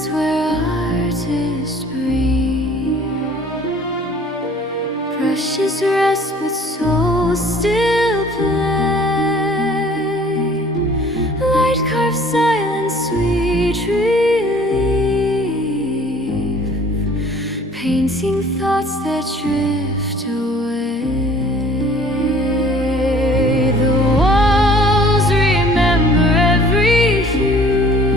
place where artists breathe. Brushes rest but souls still play. Light carves silence, sweet relief, painting thoughts that drift away. The walls remember every hue,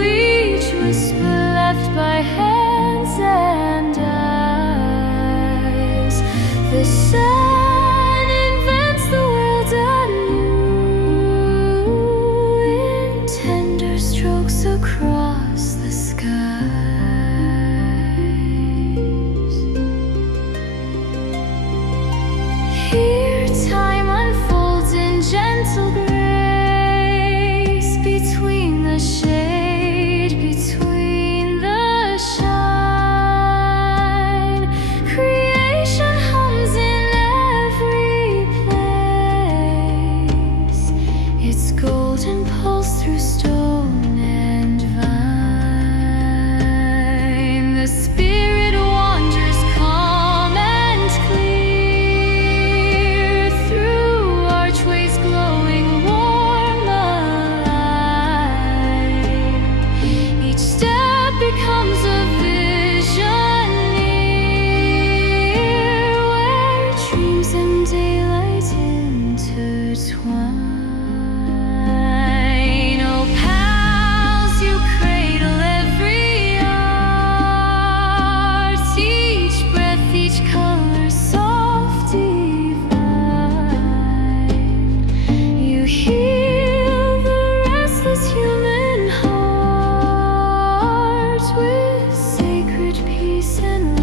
each whisper left by hands and eyes. The sun invents the world anew in tender strokes across the skies. Here time unfolds in gentle grace, between the shade, between the shine. Creation hums in every place, its golden pulse through stone and vine. The spirit wanders calm and clear, through archways glowing warm alive. Each step becomes a vision near, where dreams and daylight intertwine. Oh, pals, you cradle every art, each breath, each color, soft, divine. You heal the restless human heart with sacred peace and